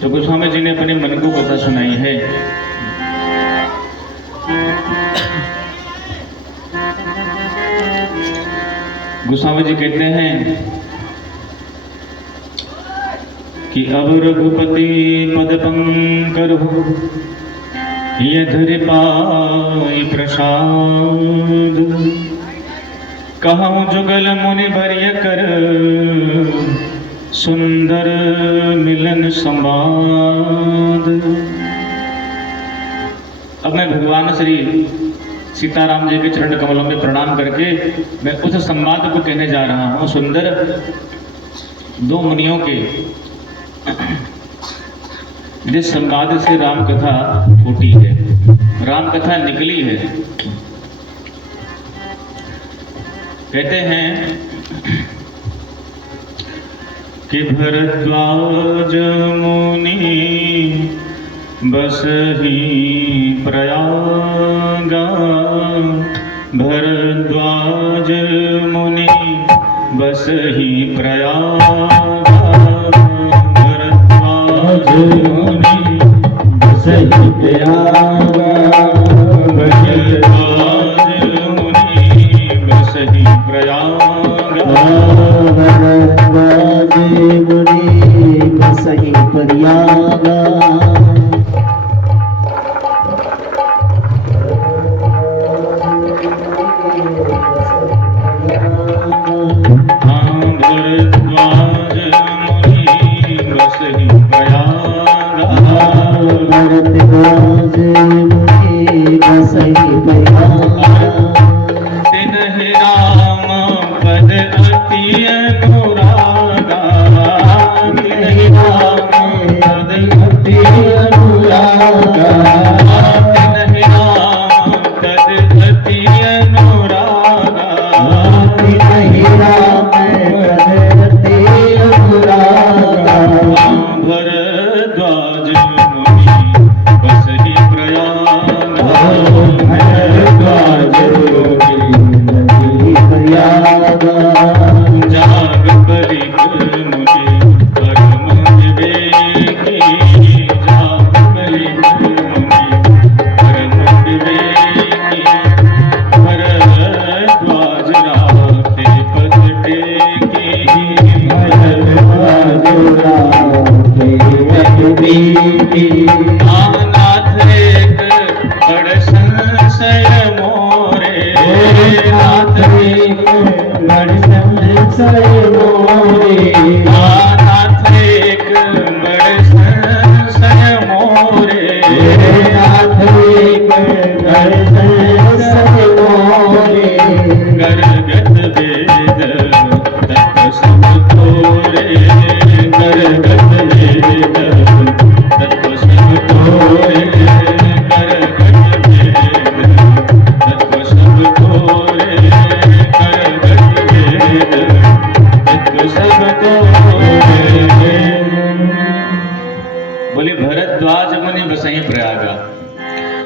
तो गोस्वामी जी ने अपने मन को कथा सुनाई है। गोस्वामी जी कहते हैं कि अब रघुपति पद पंकर हो यधर पाई प्रसाद, कहूँ जुगल मुनि भरिय कर सुंदर मिलन संवाद। अब मैं भगवान श्री सीताराम जी के चरण कमलों में प्रणाम करके मैं उस संवाद को कहने जा रहा हूँ। सुंदर दो मुनियों के जिस संवाद से राम कथा फूटी है, राम कथा निकली है। कहते हैं कि भरद्वाज मुनि बसहि प्रयागा, भरद्वाज मुनि बसहि प्रयागा, भरद्वाज मुनि बसहि प्रयागा, भरद्वाज मुनि बसहि प्रयागा, भरद्वाज मुनि बसहि प्रयागा। बोले भरद्वाज मुनि बसहि प्रयागा।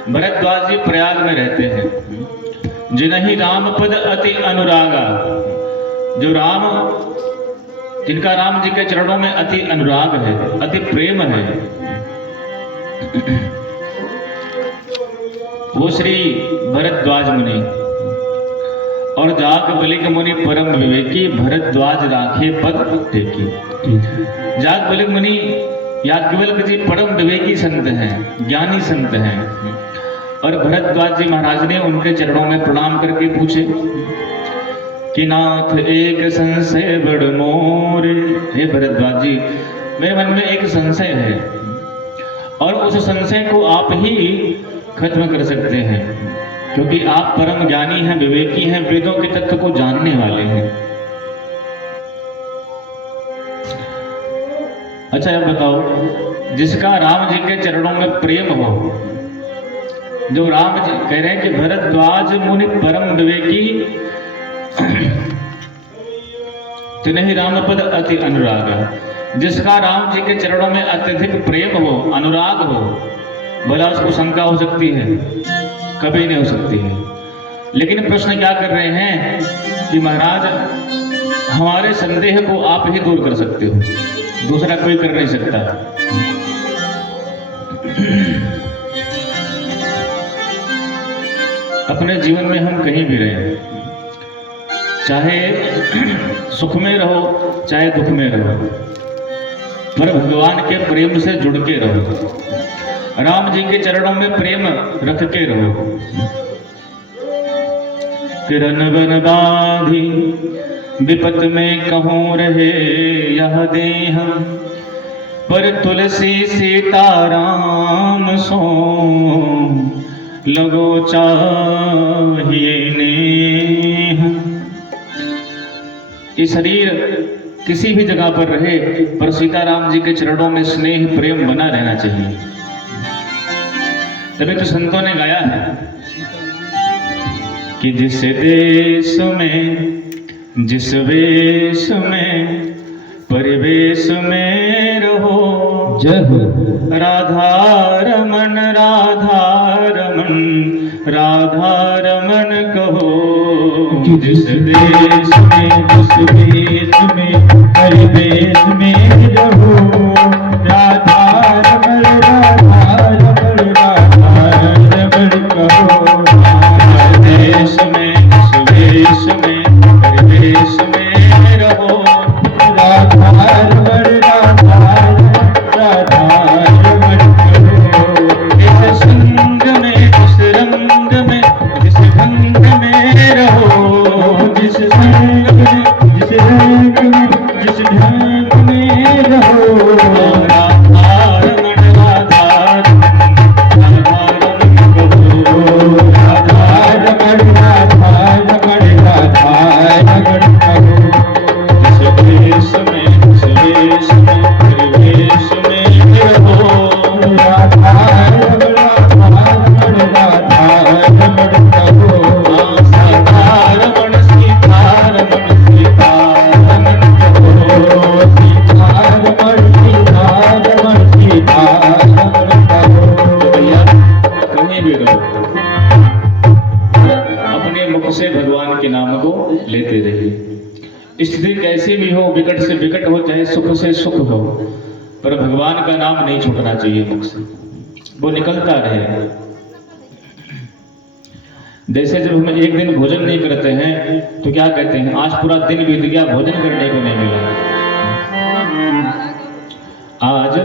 भरद्वाज जी प्रयाग में रहते हैं। जिन्हि राम पद अति अनुरागा, जो राम, जिनका राम जी के चरणों में अति अनुराग है, अति प्रेम है, वो श्री भरद्वाज मुनि। और जाग बलिक मुनि परम विवेकी, भरद्वाज राखे पद टेकी। जाग बलिक मुनि याज्ञवल्क्य जी परम विवेकी संत हैं, ज्ञानी संत हैं। और भरद्वाज जी महाराज ने उनके चरणों में प्रणाम करके पूछे कि नाथ एक संशय बड़ मोरे। हे भरद्वाज जी, मेरे मन में एक संशय है और उस संशय को आप ही खत्म कर सकते हैं, क्योंकि आप परम ज्ञानी हैं, विवेकी हैं, वेदों के तत्व को जानने वाले हैं। अच्छा अब बताओ, जिसका राम जी के चरणों में प्रेम हो, जो राम जी कह रहे हैं कि भरद्वाज मुनि परम विवेकी, तिन्हि राम पद अति अनुराग। जिसका राम जी के चरणों में अत्यधिक प्रेम हो, अनुराग हो, भला उसको शंका हो सकती है? कभी नहीं हो सकती है। लेकिन प्रश्न क्या कर रहे हैं कि महाराज, हमारे संदेह को आप ही दूर कर सकते हो, दूसरा कोई कर नहीं सकता। अपने जीवन में हम कहीं भी रहें, चाहे सुख में रहो चाहे दुख में रहो, पर भगवान के प्रेम से जुड़ के रहो, राम जी के चरणों में प्रेम रख के रहो। किरण बन बाधी विपत में कहूँ रहे यह देह, पर तुलसी सीताराम सो लगो चाहिए नेह। ये शरीर किसी भी जगह पर रहे, पर सीताराम जी के चरणों में स्नेह प्रेम बना रहना चाहिए। तभी तो संतों ने गाया है कि जिस देश में जिस वेश में परिवेश में रहो, जय हो राधा रमन राधा रमन राधा रमन कहो। जिस देश में जिस वेश में परिवेश में रहो, राधा रमन राधा रमन राधा रमन कहो। देश में जिस वेश में परिवेश में रहो, राधा रमन राधा राधा रमन कहो। जिस संग में जिस रंग में जिस ढंग में रहो, जिस संग में जिस रंग में जिस ढंग में रहो, राधा रमन राधा राधा रमन कहो। राधा रमन राधा रमन राधा रमन कहो। जिस देश में जिस वेश में परिवेश में रहो, राधा रमन राधा रमन राधा रमन कहो। सीता रमन सीता रमन सीता रमन कहो। सीता रमन सीता रमन सीता रमन कहो। भैया कहीं भी रहो, अपने मुख से भगवान के नाम को लेते रहिए। स्थिति कैसी भी हो, विकट से विकट हो चाहे सुख से सुख हो, पर भगवान का नाम नहीं छूटना चाहिए मुख से, वो निकलता रहे। जैसे जब हम एक दिन भोजन नहीं करते हैं तो क्या कहते हैं, आज पूरा दिन बीत गया भोजन करने को नहीं मिला। आज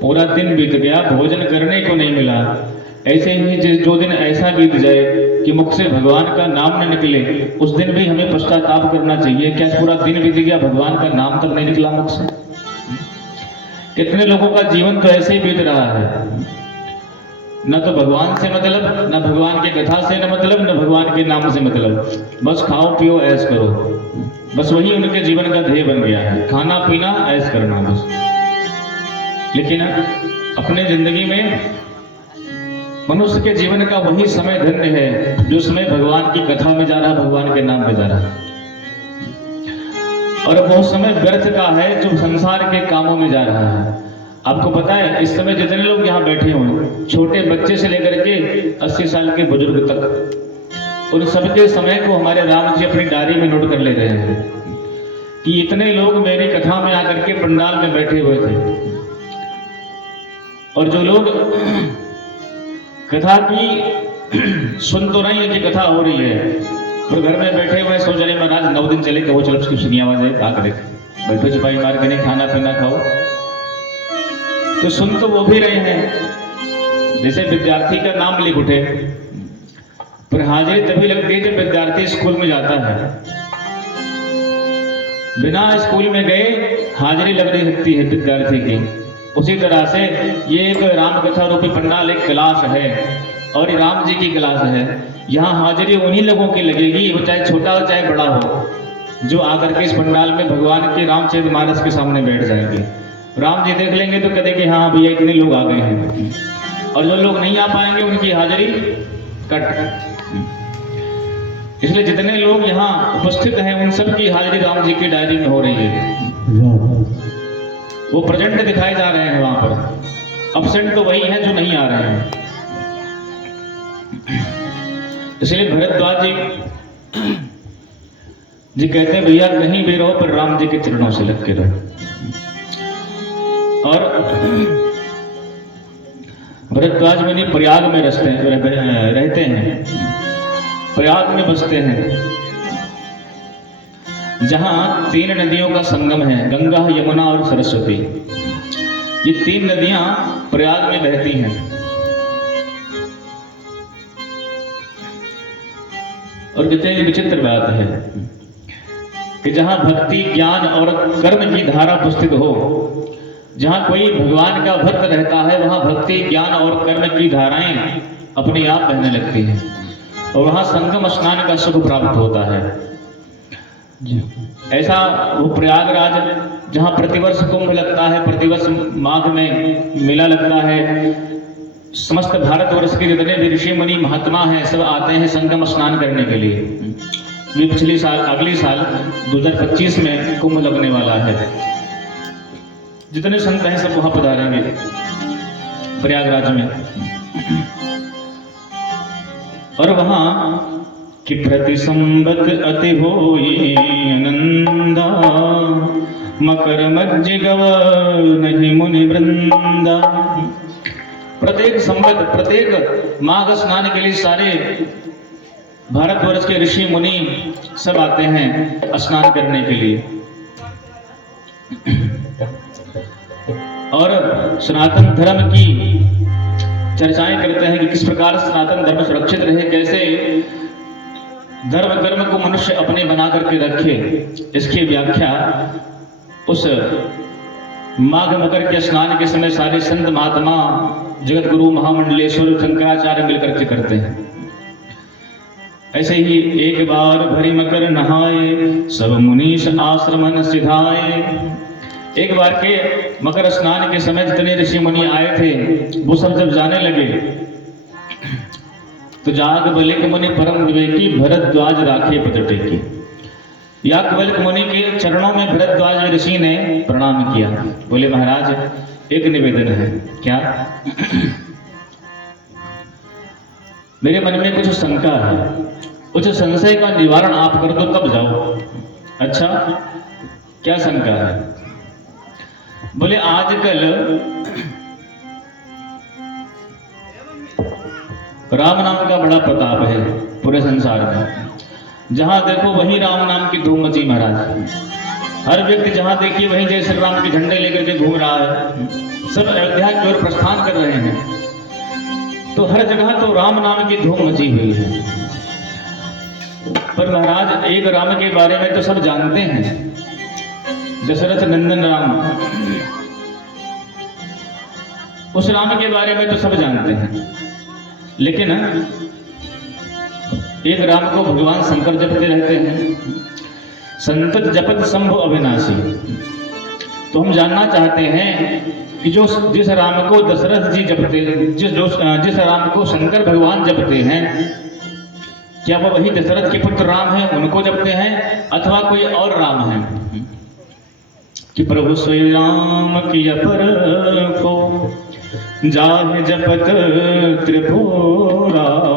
पूरा दिन बीत गया भोजन करने को नहीं मिला। ऐसे ही जो दिन ऐसा बीत जाए कि मुख से भगवान का नाम न निकले, उस दिन भी हमें पश्चाताप करना चाहिए। क्या पूरा दिन बीत गया भगवान का नाम तक नहीं निकला मुख से? कितने लोगों का जीवन तो ऐसे ही बीत रहा है, न तो भगवान से मतलब, न भगवान की कथा से न मतलब, न भगवान के नाम से मतलब। बस खाओ पियो ऐश करो, बस वही उनके जीवन का ध्येय बन गया है, खाना पीना ऐश करना बस। लेकिन अपने जिंदगी में मनुष्य के जीवन का वही समय धन्य है जो समय भगवान की कथा में जा रहा, भगवान के नाम में जा रहा, और वो समय व्यर्थ का है जो संसार के कामों में जा रहा है। आपको पता है इस समय जितने लोग यहाँ बैठे हुए, छोटे बच्चे से लेकर के 80 साल के बुजुर्ग तक, उन सबके समय को हमारे राम जी अपनी डायरी में नोट कर ले रहे हैं कि इतने लोग मेरी कथा में आकर के पंडाल में बैठे हुए थे। और जो लोग कथा की सुन तो रही है कि कथा हो रही है, और घर में बैठे हुए सोच रहे महाराज 9 दिन चले, वो चलो उसकी सुनी आवाज है, क्या करे, बैठो छुपाई मार के नहीं, खाना पीना खाओ। तो सुन तो वो भी रहे हैं, जैसे विद्यार्थी का नाम लिख उठे, पर हाजिरी तभी लगती है जब विद्यार्थी स्कूल में जाता है। बिना स्कूल में गए हाजिरी लग नहीं सकती है विद्यार्थी की। उसी तरह से ये एक राम कथा रूपी पंडाल एक क्लास है, और ये राम जी की क्लास है। यहाँ हाजिरी उन्हीं लोगों की लगेगी, वो चाहे छोटा हो चाहे बड़ा हो, जो आकर के इस पंडाल में भगवान के रामचरितमानस के सामने बैठ जाएंगे। राम जी देख लेंगे तो कहेंगे हाँ भैया इतने लोग आ गए हैं, और जो लोग नहीं आ पाएंगे उनकी हाजिरी कट। इसलिए जितने लोग यहाँ उपस्थित हैं उन सब की हाजिरी राम जी की डायरी में हो रही है। वो प्रेजेंट दिखाए जा रहे हैं वहां पर, अब्सेंट तो वही है जो नहीं आ रहे हैं। इसलिए भरद्वाज जी कहते हैं भैया कहीं भी रहो पर राम जी के चरणों से लग के रहो। और भरद्वाज मुनि प्रयाग में रहते हैं, प्रयाग में बसते हैं, जहां 3 नदियों का संगम है, गंगा, यमुना और सरस्वती। ये 3 नदियां प्रयाग में बहती हैं। और कितनी विचित्र बात है कि जहां भक्ति, ज्ञान और कर्म की धारा उपस्थित हो, जहां कोई भगवान का भक्त रहता है, वहां भक्ति, ज्ञान और कर्म की धाराएं अपने आप बहने लगती हैं और वहां संगम स्नान का सुख प्राप्त होता है। ऐसा वो प्रयागराज, जहां प्रतिवर्ष कुंभ लगता है, प्रतिवर्ष माघ में मेला लगता है, समस्त भारतवर्ष के जितने भी ऋषि मुनि महात्मा हैं सब आते हैं संगम स्नान करने के लिए। ये पिछले साल, अगले साल 2025 में कुंभ लगने वाला है। जितने संत हैं सब वहां पधारेंगे प्रयागराज में। और वहां कि प्रति संबत अति होई आनंदा, मकर मज्ज गव नहीं मुनि वृंदा। प्रत्येक संबत, प्रत्येक माघ स्नान के लिए सारे भारतवर्ष के ऋषि मुनि सब आते हैं स्नान करने के लिए। और सनातन धर्म की चर्चाएं करते हैं कि किस प्रकार सनातन धर्म सुरक्षित रहे, कैसे धर्म कर्म को मनुष्य अपने बना करके रखे। इसकी व्याख्या उस माघ मकर के स्नान के समय सारे संत महात्मा, जगत गुरु, महामंडलेश्वर, शंकराचार्य मिलकर के करते हैं। ऐसे ही एक बार भरी मकर नहाए, सब मुनीष आश्रमन सिधाए। एक बार के मकर स्नान के समय जितने ऋषि मुनि आए थे वो सब जब जाने लगे तो जाग बलिक मुनि परम विवेकी, भरद्वाज राखे पद टेकी। याज्ञवल्क्य मुनि के चरणों में भरद्वाज ऋषि ने प्रणाम किया। बोले महाराज एक निवेदन है। क्या? मेरे मन में कुछ शंका है, उस संशय का निवारण आप कर दो तब जाओ। अच्छा, क्या शंका है? बोले आजकल राम नाम का बड़ा प्रताप है पूरे संसार में। जहां देखो वही राम नाम की धूम मची महाराज। हर व्यक्ति जहां देखिए वहीं जय श्री राम के झंडे लेकर के घूम रहा है। सब अयोध्या की ओर प्रस्थान कर रहे हैं, तो हर जगह तो राम नाम की धूम मची हुई है। पर महाराज एक राम के बारे में तो सब जानते हैं, दशरथ नंदन राम। उस राम के बारे में तो सब जानते हैं, लेकिन एक राम को भगवान शंकर जपते रहते हैं। संतत जपत शंभु अविनाशी। तो हम जानना चाहते हैं कि जिस राम को दशरथ जी जपते, जिस राम को शंकर भगवान जपते हैं, क्या वो वही दशरथ के पुत्र राम हैं, उनको जपते हैं, अथवा कोई और राम है? कि प्रभु श्री राम की अपर को जाहि जपत त्रिपुरारी,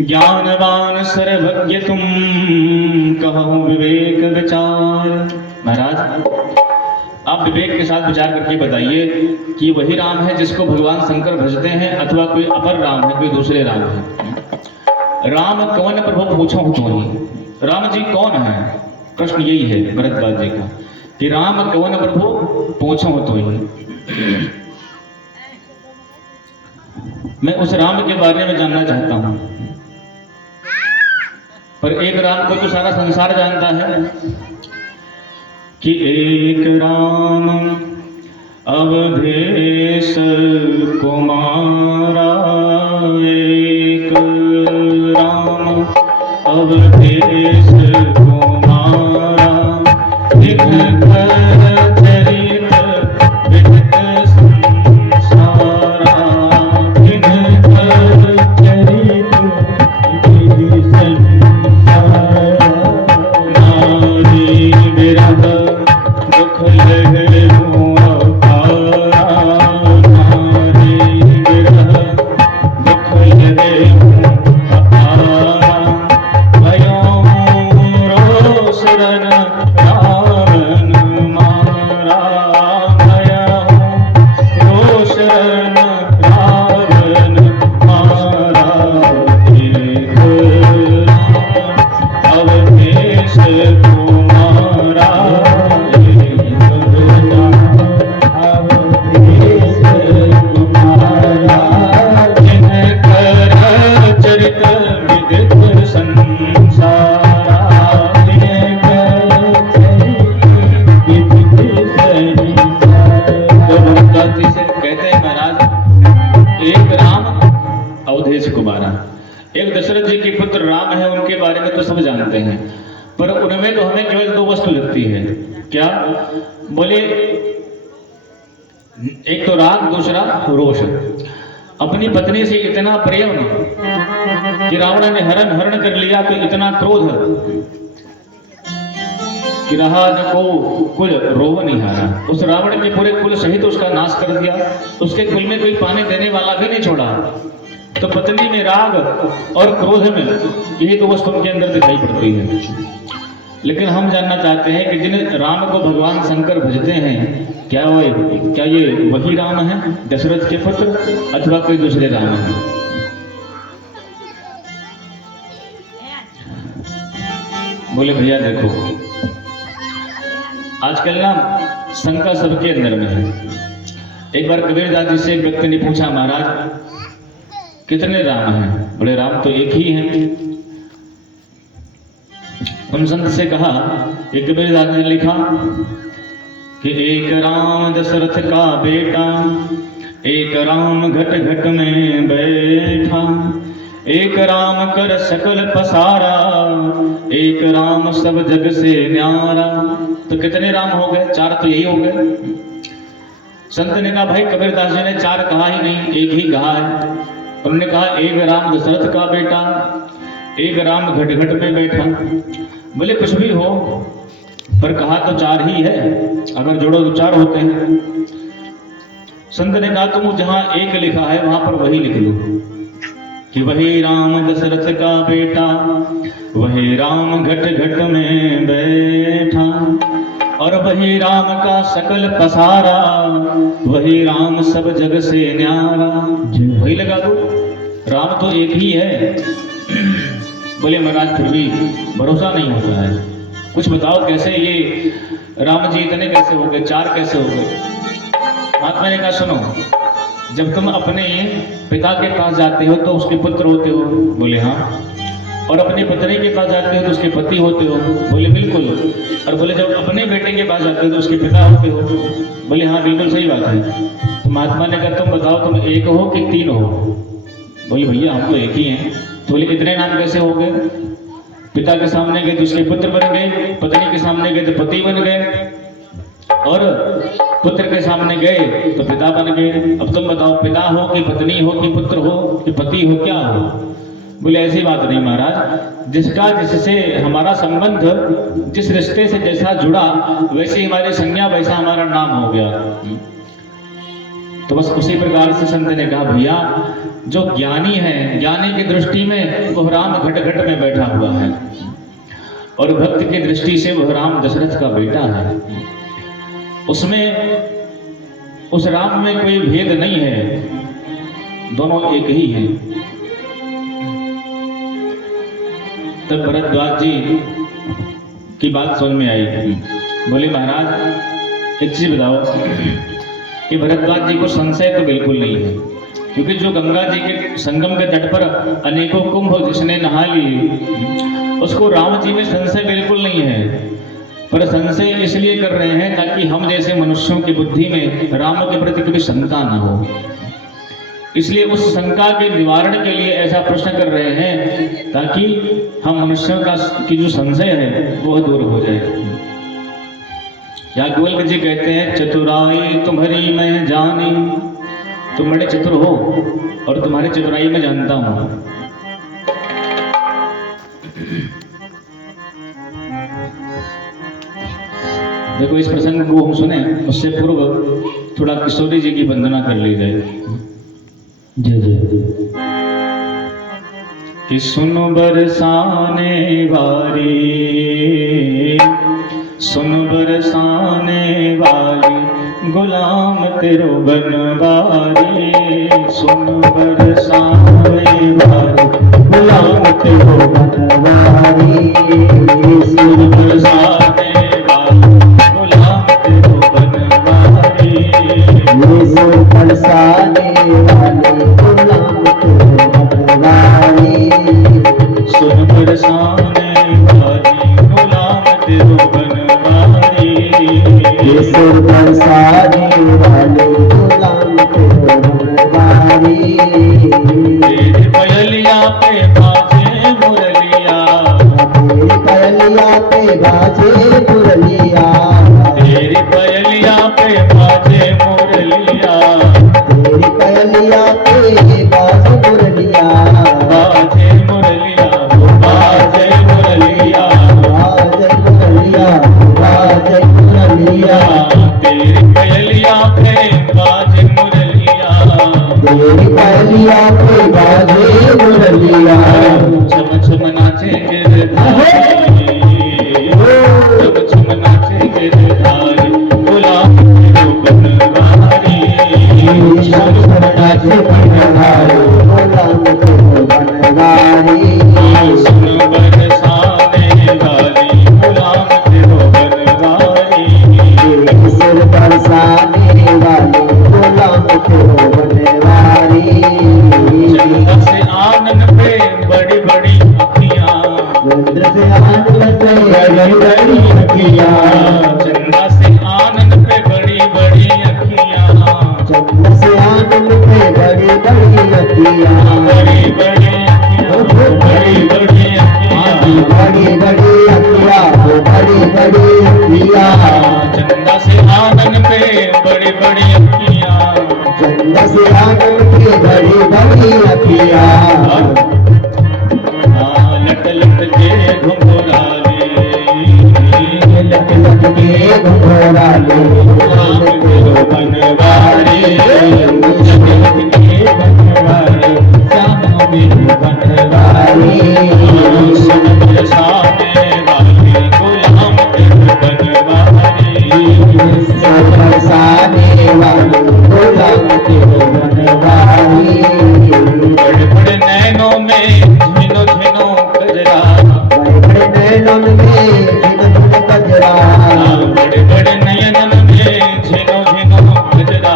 ज्ञानवान सर्वज्ञ तुम कहो विवेक विचार। महाराज आप विवेक के साथ विचार करके बताइए कि वही राम है जिसको भगवान शंकर भजते हैं, अथवा कोई अपर राम है, कोई दूसरे राम है? राम कौन प्रभु पूछो तो ही। राम जी कौन है? प्रश्न यही है भरद्वाज जी का कि राम कौन प्रभु पूछो तो ही। मैं उस राम के बारे में जानना चाहता हूं, पर एक राम को तो सारा संसार जानता है कि एक राम अवधेश कुमारा, एक राम अवधेश कुमारा, चरित विदित संसारा, चरित विदित संसारा, नारी विरह दुख लहे मोरा, नारी तो सब जानते हैं, पर उनमें तो हमें केवल दो वस्तु लगती है। क्या? बोले एक तो राग, दूसरा रोष। अपनी पत्नी से इतना प्रेम कि रावण ने हरण कर लिया, तो इतना क्रोध कि रहा न को कुल रोव नहीं हारा। उस रावण के पूरे कुल सहित उसका नाश कर दिया, उसके कुल में कोई पानी देने वाला भी नहीं छोड़ा। तो पत्नी में राग और क्रोध में यही तो वस्तु उनके अंदर दिखाई पड़ती है। लेकिन हम जानना चाहते हैं कि जिन राम को भगवान शंकर भजते हैं, क्या ये वही राम है दशरथ के पुत्र, अथवा कोई दूसरे राम है? बोले भैया देखो, आजकल ना शंका सबके अंदर में है। एक बार कबीरदास जी से एक व्यक्ति ने पूछा, महाराज कितने राम हैं? बोले राम तो एक ही हैं। उन संत से कहा, एक कबीरदास ने लिखा कि एक राम दशरथ का बेटा, एक राम घट घट में बैठा, एक राम कर सकल पसारा, एक राम सब जग से न्यारा। तो कितने राम हो गए? चार तो यही हो गए। संत ने कहा, भाई कबीरदास जी ने चार कहा ही नहीं, एक ही कहा है। उन्होंने कहा एक राम दशरथ का बेटा, एक राम घट घट में बैठा। बोले कुछ भी हो, पर कहा तो चार ही है, अगर जोड़ो तो चार होते हैं। संत ने कहा तुम जहां एक लिखा है वहां पर वही लिख लो कि वही राम दशरथ का बेटा, वही राम घट घट में बैठा, और वही राम का सकल पसारा, वही राम सब जग से न्यारा। वही लगा दो, राम तो एक ही है। बोले महाराज फिर भी भरोसा नहीं होता है, कुछ बताओ कैसे ये राम जी इतने कैसे हो गए, चार कैसे हो गए? महात्मा ने कहा सुनो, जब तुम अपने पिता के पास जाते हो तो उसके पुत्र होते हो। बोले हाँ। और अपनी पत्नी के पास जाते हो तो उसके पति होते हो। बोले बिल्कुल। और बोले जब अपने बेटे के पास जाते हो तो उसके पिता होते हो। बोले हाँ बिल्कुल सही बात है। तो महात्मा ने कहा तुम बताओ तुम एक हो कि तीन हो? बोले भैया हम तो एक ही हैं। तो बोले इतने नाम कैसे हो गए? पिता के सामने गए तो उसके पुत्र बन गए, पत्नी के सामने गए तो पति बन गए, और पुत्र के सामने गए तो पिता बन गए। अब तुम बताओ पिता हो कि पत्नी हो कि पुत्र हो कि पति हो, क्या हो? बोले ऐसी बात नहीं महाराज, जिसका जिससे हमारा संबंध, जिस रिश्ते से जैसा जुड़ा वैसे हमारी संज्ञा, वैसा हमारा नाम हो गया। तो बस उसी प्रकार से संत ने कहा भैया जो ज्ञानी है, ज्ञानी की दृष्टि में वह राम घट घट में बैठा हुआ है, और भक्त की दृष्टि से वह राम दशरथ का बेटा है। उसमें उस राम में कोई भेद नहीं है, दोनों एक ही हैं। तब भरद्वाज जी की बात समझ में आई। बोले महाराज एक चीज बताओ कि भरद्वाज जी को संशय तो बिल्कुल नहीं है, क्योंकि जो गंगा जी के संगम के तट पर अनेकों कुंभ जिसने नहा ली, उसको राम जी में संशय बिल्कुल नहीं है। पर संशय इसलिए कर रहे हैं ताकि हम जैसे मनुष्यों की बुद्धि में राम के प्रति कभी शंका न हो, इसलिए उस शंका के निवारण के लिए ऐसा प्रश्न कर रहे हैं ताकि हम मनुष्यों की जो संशय है वो दूर हो जाए। याज्ञवल्क्य जी कहते हैं चतुराई तुम्हारी मैं जानी, तुम बड़े चतुर हो और तुम्हारी चतुराई में जानता हूं। देखो इस प्रसंग को हम सुने उससे पूर्व थोड़ा किशोरी जी की वंदना कर ली जाए। जय जय। कि सुनो बरसाने वाली, सुन बरसाने वाली गुलाम तेरो बनवारी, सुन बरसाने वाली गुलाम तेरो बनवारी, सुन बरसाने वाली गुलाम तेरो बनवारी, सुन बरसाने वाली गुलाम तेरो बनवारी, सुन बरसाने वाली गुलाम तेरो बनवारी, सुन बरसाने वाली गुलाम तेरो बनवारी, तेरे पयलिया पे बाजे मुरलिया, से बनवारी गुलाम को बनवारी सुन बरसाने वाली गुलाम तेरो बनवारी सिर बरसाने वाली गुलाम को बनवारी चंद्र से आनन पे बड़ी बड़ी अखियां चंद्र से आनंद पे बड़ी बड़ी अखियां चंद्र से आनन पे बड़ी बड़ी अखियां चंद्र से आनंद पे बड़ी बड़ी अखियां बड़ी बड़ी अखियां बड़ी बड़ी अखियां बड़ी बड़ी अखियां बड़ी बड़ी अखियां चंद्र से आनन पे बड़ी बड़ी अखियां चंद्र से आनंद पे बड़ी बड़ी अखियां लट लट के घुंघराले लट लट के घुंघराले गुलाम तेरो बनवारी लट लट के बनवारी श्याम मेरे बनवारी सुन बरसाने वाली गुलाम तेरो बनवारी बरसाने वाली गुलाम तेरो बनवारी बड़े बड़े नैनों में झिनो झिनो गजरा बड़े नैनन में झिन झिन कजरा बड़े बड़े नयनन में झिनो झिनो गजरा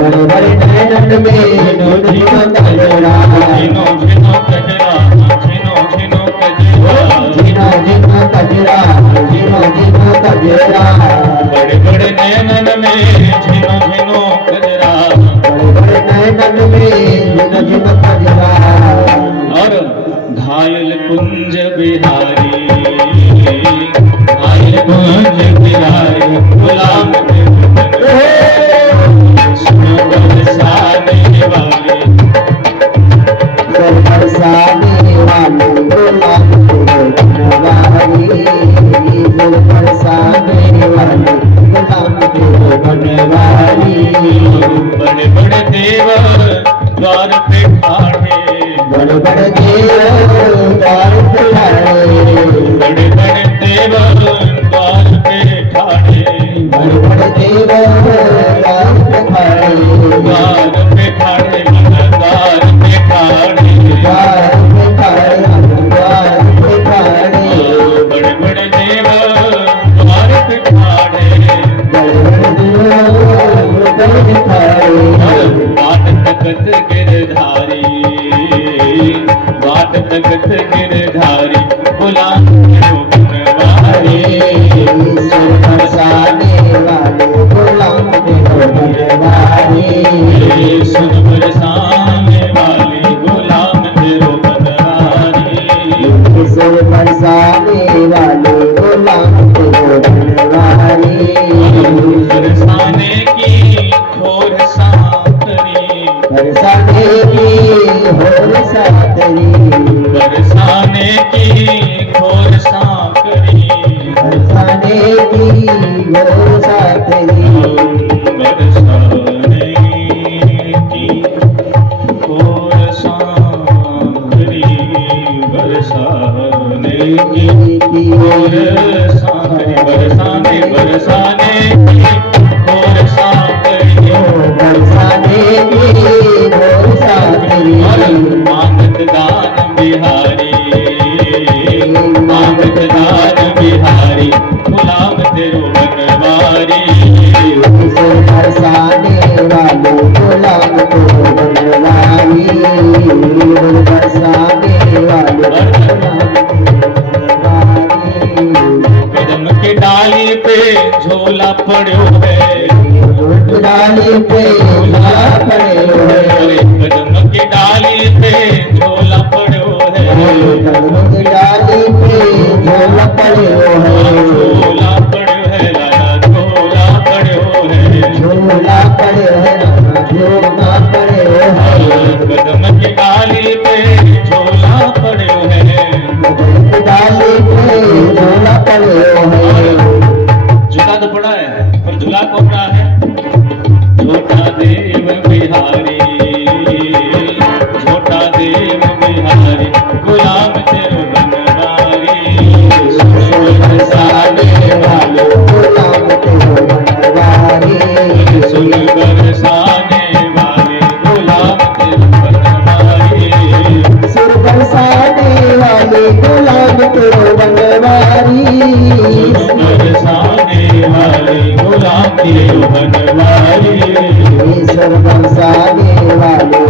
बड़े बड़े नैनन में झिन झिन कजरा झिनो झिनो गजरा झिनो झिनो गजरा झिन झिन कजरा झिन झिन कजरा बड़े बड़े नयनन में झिनो झिनो गजरा बड़े बड़े नैनन में झिन झिन कजरा और घायल कुंज बिहारी घायल कुंज बिहारी गुलाम तेरो बनवारी सुन बरसाने वाली सर बरसाने वाली गुलाम तेरो बनवारी सर बरसाने वाली गुलाम तेरो बनवारी बड़े बड़े देव द्वार पे ठाड़े बड़े बड़े देव द्वार पे ठाड़े बड़े बड़े देव द्वार पे ठाड़े बड़े बड़े देव द्वार पे ठाड़े द्वार पे ठाड़े द्वार पे ठाड़े द्वार पे ठाड़े द्वार पे ठाड़े बड़े बड़े देव द्वार पे ठाड़े बड़े बड़े देव द्वार पे ठाड़े बाट तकत गिरधारी बाट तकत गिरधारी गुलाम तेरो बनवारी सर बरसाने वाले गुलाम तेरो बनवारी सुन बरसाने वाली गुलाम तेरो बनवारी सर बरसाने वाले गुलाम तेरो बनवारी बरसाने की खोर साकरी बरसाने की होर सातरी बरसाने की खोर साकरी बरसाने की होर सातरी बरसाने की खोर साकरी बरसाने की खोर साकरी बरसाने बरसाने की खोर साकरी बरसाने की होर सातरी मांगत दान बिहारी मांगत दान बिहारी गुलाम तेरो बनवारी सर बरसाने वाले गुलाम तेरो बनवारी बरसाने वाले गुलाम तेरो बनवारी कदम की डाली पे झोला पड़ो है डाली पे झोला पड़े हुए कदम की डाली पे झोला पड़ो है कदम की डाली पे झोला पड़े हुए झोला पड़ो है लाला झोला पड़ो है झोला पड़े है झोला पड़े है कदम की डाली पे झोला पड़ो है कदम की डाली पे झोला पड़े हुए झूला तो पड़ा है पर झूला कौन रहा है झूठा दे बरसाने वाले गुलाम के बनवारी ईश्वर बरसाने वाले